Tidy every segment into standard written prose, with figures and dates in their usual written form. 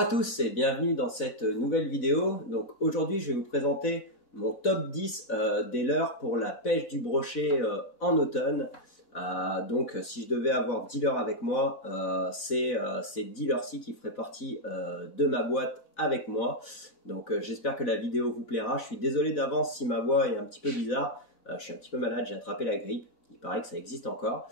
à tous et bienvenue dans cette nouvelle vidéo. Donc aujourd'hui je vais vous présenter mon top 10 des leurres pour la pêche du brochet en automne. Donc si je devais avoir 10 leurres avec moi, c'est ces 10 leurres-ci qui feraient partie de ma boîte avec moi. Donc j'espère que la vidéo vous plaira. Je suis désolé d'avance si ma voix est un petit peu bizarre. Je suis un petit peu malade, j'ai attrapé la grippe. Il paraît que ça existe encore.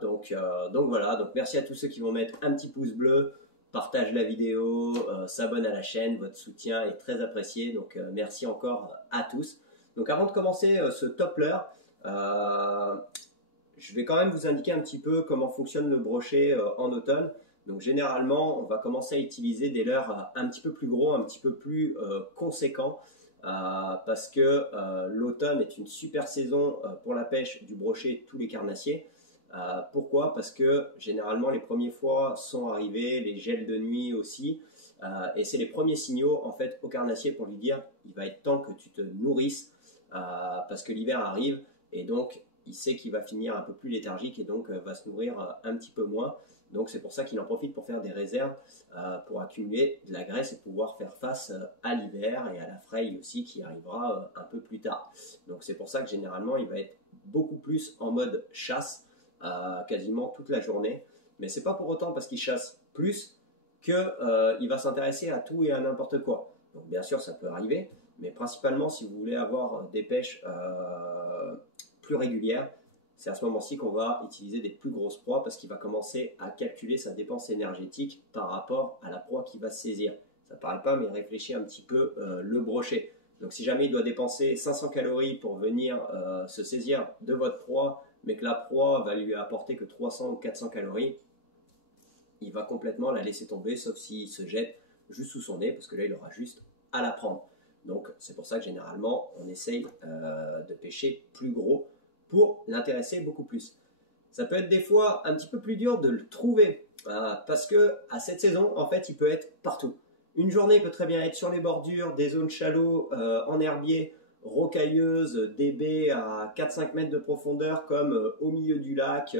Donc voilà, donc merci à tous ceux qui vont mettre un petit pouce bleu, partagent la vidéo, s'abonnent à la chaîne, votre soutien est très apprécié, donc merci encore à tous. Donc avant de commencer ce top leurre, je vais quand même vous indiquer un petit peu comment fonctionne le brochet en automne. Donc généralement, on va commencer à utiliser des leurres un petit peu plus gros, un petit peu plus conséquents. Parce que l'automne est une super saison pour la pêche du brochet et de tous les carnassiers. Pourquoi? Parce que généralement les premiers froids sont arrivés, les gels de nuit aussi, et c'est les premiers signaux en fait au carnassier pour lui dire il va être temps que tu te nourrisses parce que l'hiver arrive et donc il sait qu'il va finir un peu plus léthargique et donc va se nourrir un petit peu moins. Donc c'est pour ça qu'il en profite pour faire des réserves, pour accumuler de la graisse et pouvoir faire face à l'hiver et à la fraye aussi qui arrivera un peu plus tard. Donc c'est pour ça que généralement il va être beaucoup plus en mode chasse quasiment toute la journée. Mais c'est pas pour autant parce qu'il chasse plus qu'il va s'intéresser à tout et à n'importe quoi. Donc bien sûr ça peut arriver, mais principalement si vous voulez avoir des pêches plus régulières, c'est à ce moment-ci qu'on va utiliser des plus grosses proies parce qu'il va commencer à calculer sa dépense énergétique par rapport à la proie qu'il va saisir. Ça ne paraît pas, mais réfléchis un petit peu le brochet. Donc si jamais il doit dépenser 500 calories pour venir se saisir de votre proie, mais que la proie va lui apporter que 300 ou 400 calories, il va complètement la laisser tomber, sauf s'il se jette juste sous son nez, parce que là il aura juste à la prendre. Donc c'est pour ça que généralement on essaye de pêcher plus gros, pour l'intéresser beaucoup plus. Ça peut être des fois un petit peu plus dur de le trouver parce que à cette saison, en fait, il peut être partout. Une journée peut très bien être sur les bordures, des zones shallow en herbier, rocailleuses, des baies à 4-5 mètres de profondeur comme au milieu du lac,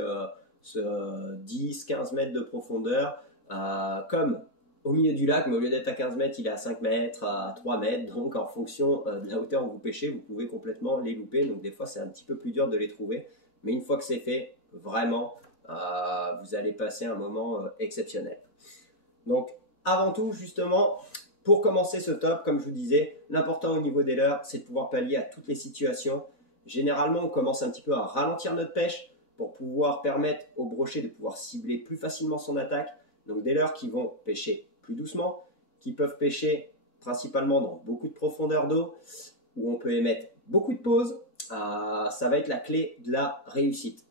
10-15 mètres de profondeur, comme au milieu du lac, mais au lieu d'être à 15 mètres, il est à 5 mètres, à 3 mètres. Donc, en fonction de la hauteur où vous pêchez, vous pouvez complètement les louper. Donc, des fois, c'est un petit peu plus dur de les trouver. Mais une fois que c'est fait, vraiment, vous allez passer un moment exceptionnel. Donc, avant tout, justement, pour commencer ce top, comme je vous disais, l'important au niveau des leurres, c'est de pouvoir pallier à toutes les situations. Généralement, on commence un petit peu à ralentir notre pêche pour pouvoir permettre au brochet de pouvoir cibler plus facilement son attaque. Donc, des leurres qui vont pêcher plus doucement, qui peuvent pêcher principalement dans beaucoup de profondeur d'eau, où on peut émettre beaucoup de pauses, ça va être la clé de la réussite.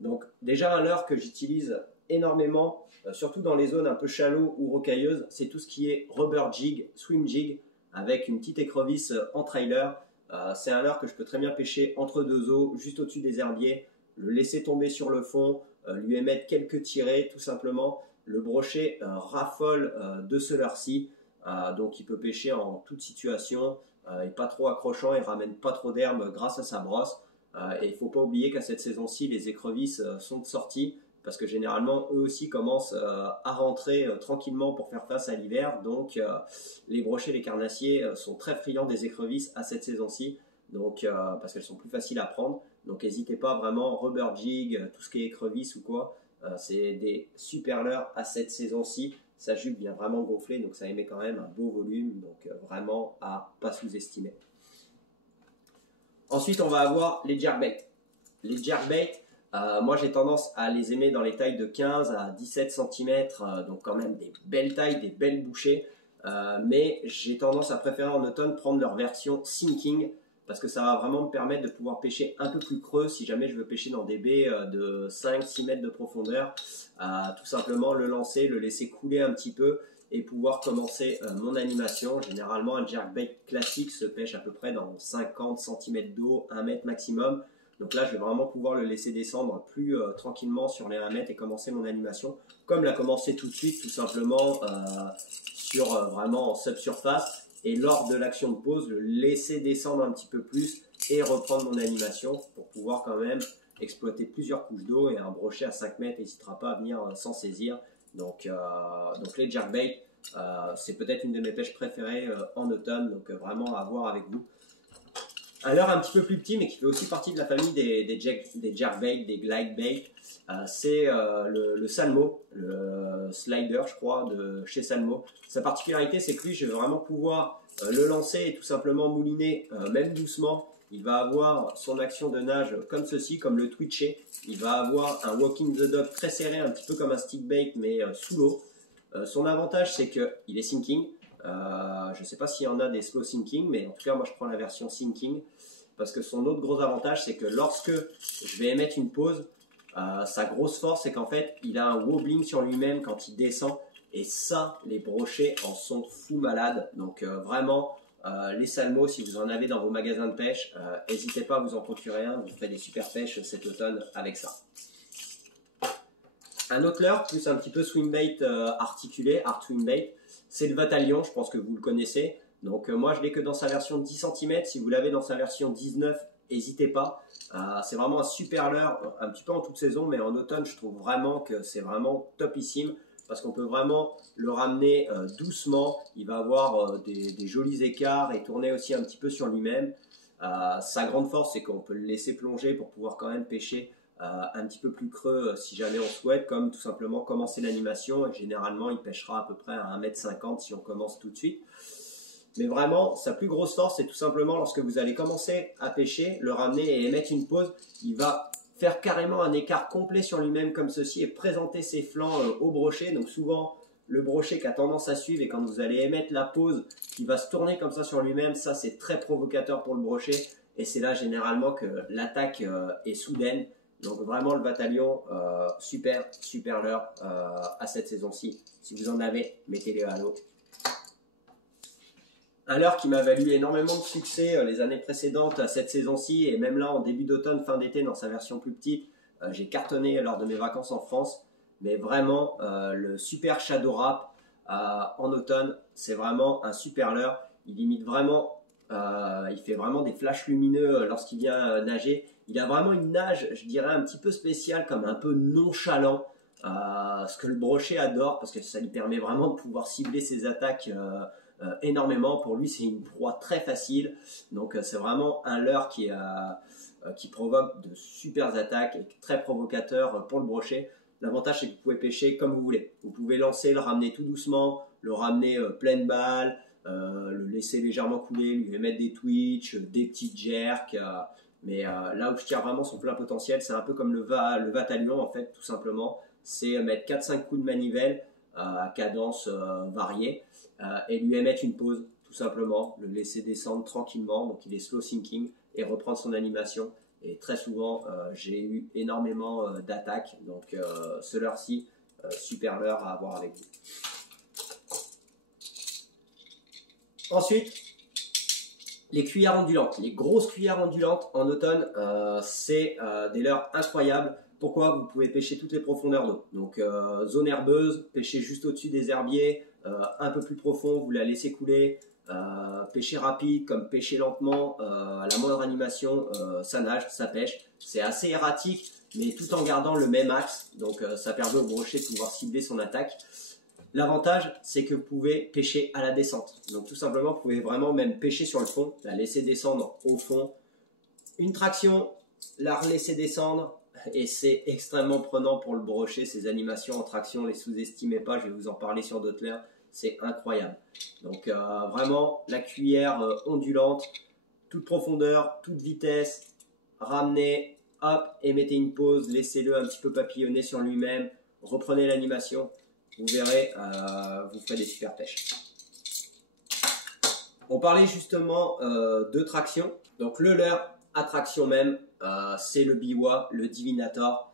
Donc déjà un leurre que j'utilise énormément, surtout dans les zones un peu shallow ou rocailleuses, c'est tout ce qui est rubber jig, swim jig, avec une petite écrevisse en trailer. C'est un leurre que je peux très bien pêcher entre deux eaux, juste au-dessus des herbiers, le laisser tomber sur le fond, lui émettre quelques tirées tout simplement. Le brochet raffole de ce leurre-ci, donc il peut pêcher en toute situation, et pas trop accrochant, il ramène pas trop d'herbe grâce à sa brosse. Et il ne faut pas oublier qu'à cette saison-ci, les écrevisses sont de sortie, parce que généralement, eux aussi commencent à rentrer tranquillement pour faire face à l'hiver. Donc les brochets, les carnassiers sont très friands des écrevisses à cette saison-ci, donc parce qu'elles sont plus faciles à prendre. Donc n'hésitez pas vraiment, rubber jig, tout ce qui est écrevisse ou quoi. C'est des super leurres à cette saison-ci. Sa jupe vient vraiment gonfler, donc ça émet quand même un beau volume, donc vraiment à pas sous-estimer. Ensuite, on va avoir les jerkbait. Les jerkbait, moi j'ai tendance à les aimer dans les tailles de 15 à 17 cm, donc quand même des belles tailles, des belles bouchées. Mais j'ai tendance à préférer en automne prendre leur version sinking, parce que ça va vraiment me permettre de pouvoir pêcher un peu plus creux si jamais je veux pêcher dans des baies de 5-6 mètres de profondeur. Tout simplement le lancer, le laisser couler un petit peu et pouvoir commencer mon animation. Généralement, un jerkbait classique se pêche à peu près dans 50 cm d'eau, 1 mètre maximum. Donc là, je vais vraiment pouvoir le laisser descendre plus tranquillement sur les 1 mètre et commencer mon animation. Comme la commencer tout de suite, tout simplement sur vraiment en subsurface. Et lors de l'action de pause, le laisser descendre un petit peu plus et reprendre mon animation pour pouvoir quand même exploiter plusieurs couches d'eau. Et un brochet à 5 mètres n'hésitera pas à venir s'en saisir. Donc les jerkbait, c'est peut-être une de mes pêches préférées en automne, donc vraiment à voir avec vous. Un leurre un petit peu plus petit, mais qui fait aussi partie de la famille des jerkbait, des glidebait, c'est le Salmo, le slider, je crois, de chez Salmo. Sa particularité, c'est que lui, je vais vraiment pouvoir le lancer et tout simplement mouliner, même doucement. Il va avoir son action de nage comme ceci, comme le twitcher. Il va avoir un walking the dog très serré, un petit peu comme un stickbait, mais sous l'eau. Son avantage, c'est qu'il est sinking. Je ne sais pas s'il y en a des slow sinking, mais en tout cas, moi, je prends la version sinking. Parce que son autre gros avantage, c'est que lorsque je vais émettre une pause, sa grosse force, c'est qu'en fait, il a un wobbling sur lui-même quand il descend. Et ça, les brochets en sont fous malades. Donc vraiment, les salmos, si vous en avez dans vos magasins de pêche, n'hésitez pas à vous en procurer un. Vous ferez des super pêches cet automne avec ça. Un autre leurre, plus un petit peu swimbait articulé, art swimbait, c'est le Vatalion. Je pense que vous le connaissez. Donc moi, je l'ai que dans sa version 10 cm. Si vous l'avez dans sa version 19, n'hésitez pas. C'est vraiment un super leurre, un petit peu en toute saison, mais en automne, je trouve vraiment que c'est vraiment topissime parce qu'on peut vraiment le ramener doucement. Il va avoir des jolis écarts et tourner aussi un petit peu sur lui-même. Sa grande force, c'est qu'on peut le laisser plonger pour pouvoir quand même pêcher un petit peu plus creux si jamais on souhaite, comme tout simplement commencer l'animation. Et généralement, il pêchera à peu près à 1,50 m si on commence tout de suite. Mais vraiment, sa plus grosse force, c'est tout simplement lorsque vous allez commencer à pêcher, le ramener et émettre une pause, il va faire carrément un écart complet sur lui-même comme ceci et présenter ses flancs au brochet. Donc souvent, le brochet qui a tendance à suivre et quand vous allez émettre la pause, il va se tourner comme ça sur lui-même. Ça, c'est très provocateur pour le brochet et c'est là généralement que l'attaque est soudaine. Donc vraiment, le Vatalion, super leurre à cette saison-ci. Si vous en avez, mettez-les à l'eau. Un leurre qui m'a valu énormément de succès les années précédentes à cette saison-ci et même là en début d'automne, fin d'été dans sa version plus petite. J'ai cartonné lors de mes vacances en France, mais vraiment le super Shadow Rap en automne, c'est vraiment un super leurre. Il imite vraiment, il fait vraiment des flashs lumineux lorsqu'il vient nager. Il a vraiment une nage, je dirais un petit peu spéciale, comme un peu nonchalant. Ce que le brochet adore parce que ça lui permet vraiment de pouvoir cibler ses attaques énormément. Pour lui, c'est une proie très facile. Donc, c'est vraiment un leurre qui provoque de super attaques et très provocateur pour le brochet. L'avantage, c'est que vous pouvez pêcher comme vous voulez. Vous pouvez lancer, le ramener tout doucement, le ramener pleine balle, le laisser légèrement couler, lui mettre des twitch, des petites jerks. Mais là où je tire vraiment son plein potentiel, c'est un peu comme le Vatalion, en fait, tout simplement. C'est mettre 4-5 coups de manivelle à cadence variée et lui émettre une pause, tout simplement. Le laisser descendre tranquillement, donc il est slow sinking, et reprendre son animation. Et très souvent, j'ai eu énormément d'attaques. Donc ce leurre-ci, super leurre à avoir avec vous. Ensuite, les cuillères ondulantes. Les grosses cuillères ondulantes en automne, c'est des leurres incroyables. Pourquoi? Vous pouvez pêcher toutes les profondeurs d'eau. Donc zone herbeuse, pêcher juste au-dessus des herbiers, un peu plus profond, vous la laissez couler. Pêcher rapide comme pêcher lentement, à la moindre animation, ça nage, ça pêche. C'est assez erratique, mais tout en gardant le même axe. Donc ça permet au brochet de pouvoir cibler son attaque. L'avantage, c'est que vous pouvez pêcher à la descente. Donc tout simplement, vous pouvez vraiment même pêcher sur le fond, la laisser descendre au fond. Une traction, la laisser descendre, et c'est extrêmement prenant pour le brochet. Ces animations en traction, les sous-estimez pas, je vais vous en parler sur d'autres leurres. C'est incroyable. Donc vraiment, la cuillère ondulante, toute profondeur, toute vitesse, ramenez, hop, et mettez une pause, laissez-le un petit peu papillonner sur lui-même, reprenez l'animation, vous verrez, vous ferez des super pêches. On parlait justement de traction. Donc le leurre à traction même, c'est le Biwa, le Divinator.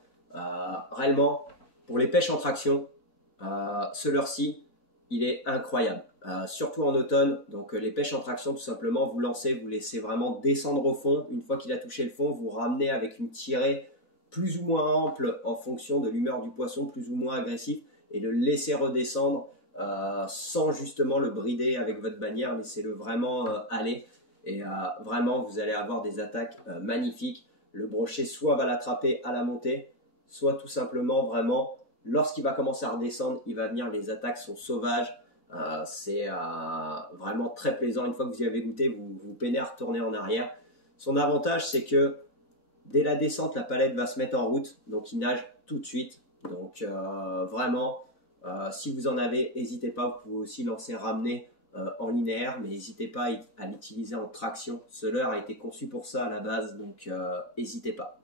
Réellement, pour les pêches en traction, ce leurre-ci, il est incroyable, surtout en automne. Donc les pêches en traction, tout simplement, vous lancez, vous laissez vraiment descendre au fond. Une fois qu'il a touché le fond, vous ramenez avec une tirée plus ou moins ample en fonction de l'humeur du poisson, plus ou moins agressif, et le laisser redescendre sans justement le brider avec votre bannière. Laissez-le vraiment aller et vraiment vous allez avoir des attaques magnifiques. Le brochet soit va l'attraper à la montée, soit tout simplement vraiment Lorsqu'il va commencer à redescendre, il va venir, les attaques sont sauvages. C'est vraiment très plaisant. Une fois que vous y avez goûté, vous peinez à retourner en arrière. Son avantage, c'est que dès la descente, la palette va se mettre en route. Donc, il nage tout de suite. Donc, vraiment, si vous en avez, n'hésitez pas. Vous pouvez aussi lancer ramener en linéaire, mais n'hésitez pas à l'utiliser en traction. Ce leurre a été conçu pour ça à la base, donc n'hésitez pas.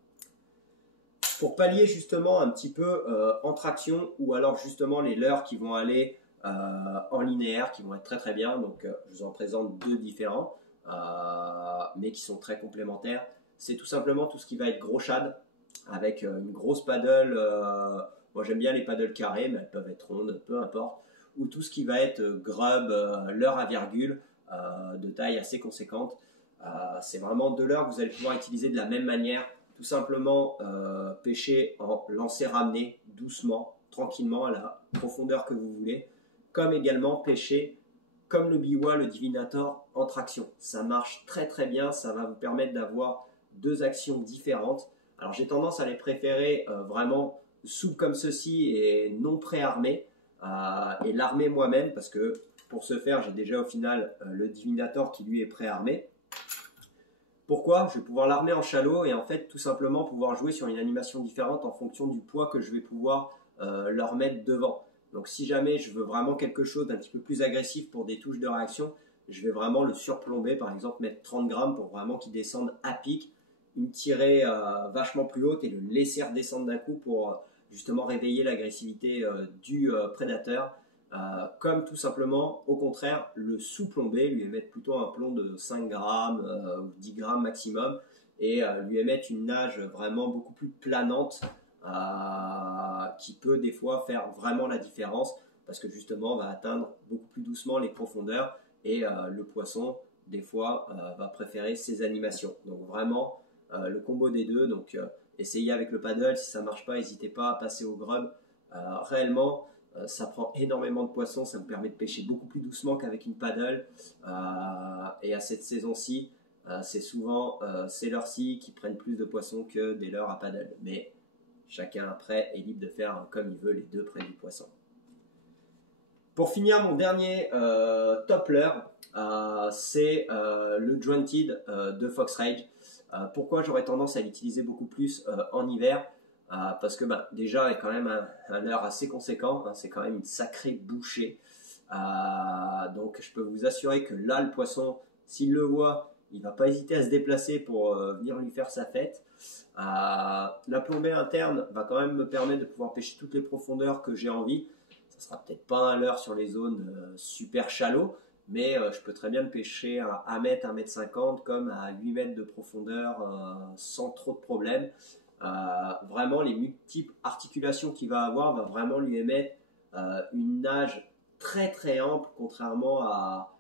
Pour pallier justement un petit peu en traction, ou alors justement les leurres qui vont aller en linéaire, qui vont être très très bien, donc je vous en présente deux différents, mais qui sont très complémentaires. C'est tout simplement tout ce qui va être gros shad, avec une grosse paddle, moi j'aime bien les paddles carrées, mais elles peuvent être rondes, peu importe, ou tout ce qui va être grub, leurre à virgule, de taille assez conséquente. C'est vraiment deux leurres que vous allez pouvoir utiliser de la même manière, tout simplement pêcher en lancer-ramener, doucement, tranquillement, à la profondeur que vous voulez, comme également pêcher comme le biwa, le divinator, en traction. Ça marche très très bien, ça va vous permettre d'avoir deux actions différentes. Alors j'ai tendance à les préférer vraiment souples comme ceci et non préarmés, et l'armer moi-même, parce que pour ce faire, j'ai déjà au final le divinator qui lui est préarmé. Pourquoi? Je vais pouvoir l'armer en shallow et en fait tout simplement pouvoir jouer sur une animation différente en fonction du poids que je vais pouvoir leur mettre devant. Donc si jamais je veux vraiment quelque chose d'un petit peu plus agressif pour des touches de réaction, je vais vraiment le surplomber, par exemple mettre 30 grammes pour vraiment qu'il descende à pic, une tirée vachement plus haute et le laisser redescendre d'un coup pour justement réveiller l'agressivité du prédateur. Comme tout simplement, au contraire, le sous-plomber, lui émettre plutôt un plomb de 5 grammes ou 10 grammes maximum et lui émettre une nage vraiment beaucoup plus planante qui peut des fois faire vraiment la différence parce que justement on va atteindre beaucoup plus doucement les profondeurs et le poisson des fois va préférer ses animations. Donc vraiment le combo des deux, donc essayez avec le paddle, si ça ne marche pas, n'hésitez pas à passer au grub. Réellement, ça prend énormément de poissons, ça vous permet de pêcher beaucoup plus doucement qu'avec une paddle. Et à cette saison-ci, c'est souvent ces leurres-ci qui prennent plus de poissons que des leurres à paddle. Mais chacun après est libre de faire comme il veut, les deux prennent du poisson. Pour finir, mon dernier top leurre, c'est le Jointed de Fox Rage. Pourquoi j'aurais tendance à l'utiliser beaucoup plus en hiver? Parce que déjà, il y a quand même un leurre assez conséquent, hein, c'est quand même une sacrée bouchée. Donc je peux vous assurer que là, le poisson, s'il le voit, il ne va pas hésiter à se déplacer pour venir lui faire sa fête. La plombée interne va quand même me permettre de pouvoir pêcher toutes les profondeurs que j'ai envie. Ça sera peut-être pas un leurre sur les zones super shallow, mais je peux très bien le pêcher à 1 mètre, 1 mètre 50, comme à 8 mètres de profondeur sans trop de problèmes. Vraiment, les multiples articulations qu'il va avoir va vraiment lui émettre une nage très très ample, contrairement à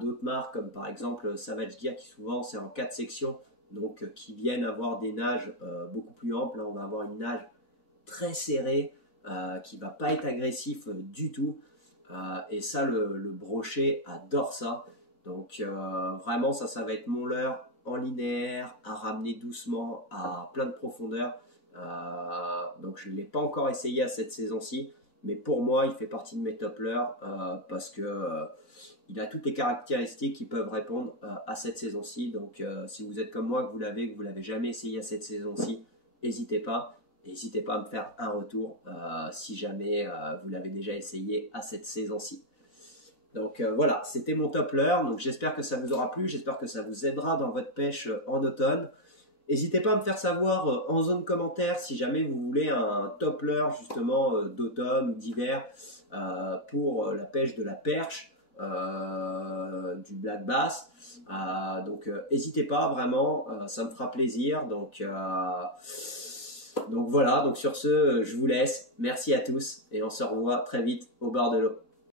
d'autres marques comme par exemple Savage Gear qui souvent c'est en 4 sections, donc qui viennent avoir des nages beaucoup plus amples. Là, on va avoir une nage très serrée qui va pas être agressif du tout. Et ça, le brochet adore ça. Donc vraiment, ça va être mon leurre en linéaire, à ramener doucement à plein de profondeur. Donc je ne l'ai pas encore essayé à cette saison-ci, mais pour moi, il fait partie de mes top leurres parce que il a toutes les caractéristiques qui peuvent répondre à cette saison-ci. Donc si vous êtes comme moi, que vous l'avez jamais essayé à cette saison-ci, n'hésitez pas. N'hésitez pas à me faire un retour si jamais vous l'avez déjà essayé à cette saison-ci. Donc voilà, c'était mon top leurre. Donc j'espère que ça vous aura plu, j'espère que ça vous aidera dans votre pêche en automne. N'hésitez pas à me faire savoir en zone commentaire si jamais vous voulez un top leurre justement d'automne ou d'hiver pour la pêche de la perche, du black bass. Donc n'hésitez pas vraiment, ça me fera plaisir. Donc voilà, donc sur ce, je vous laisse. Merci à tous et on se revoit très vite au bord de l'eau.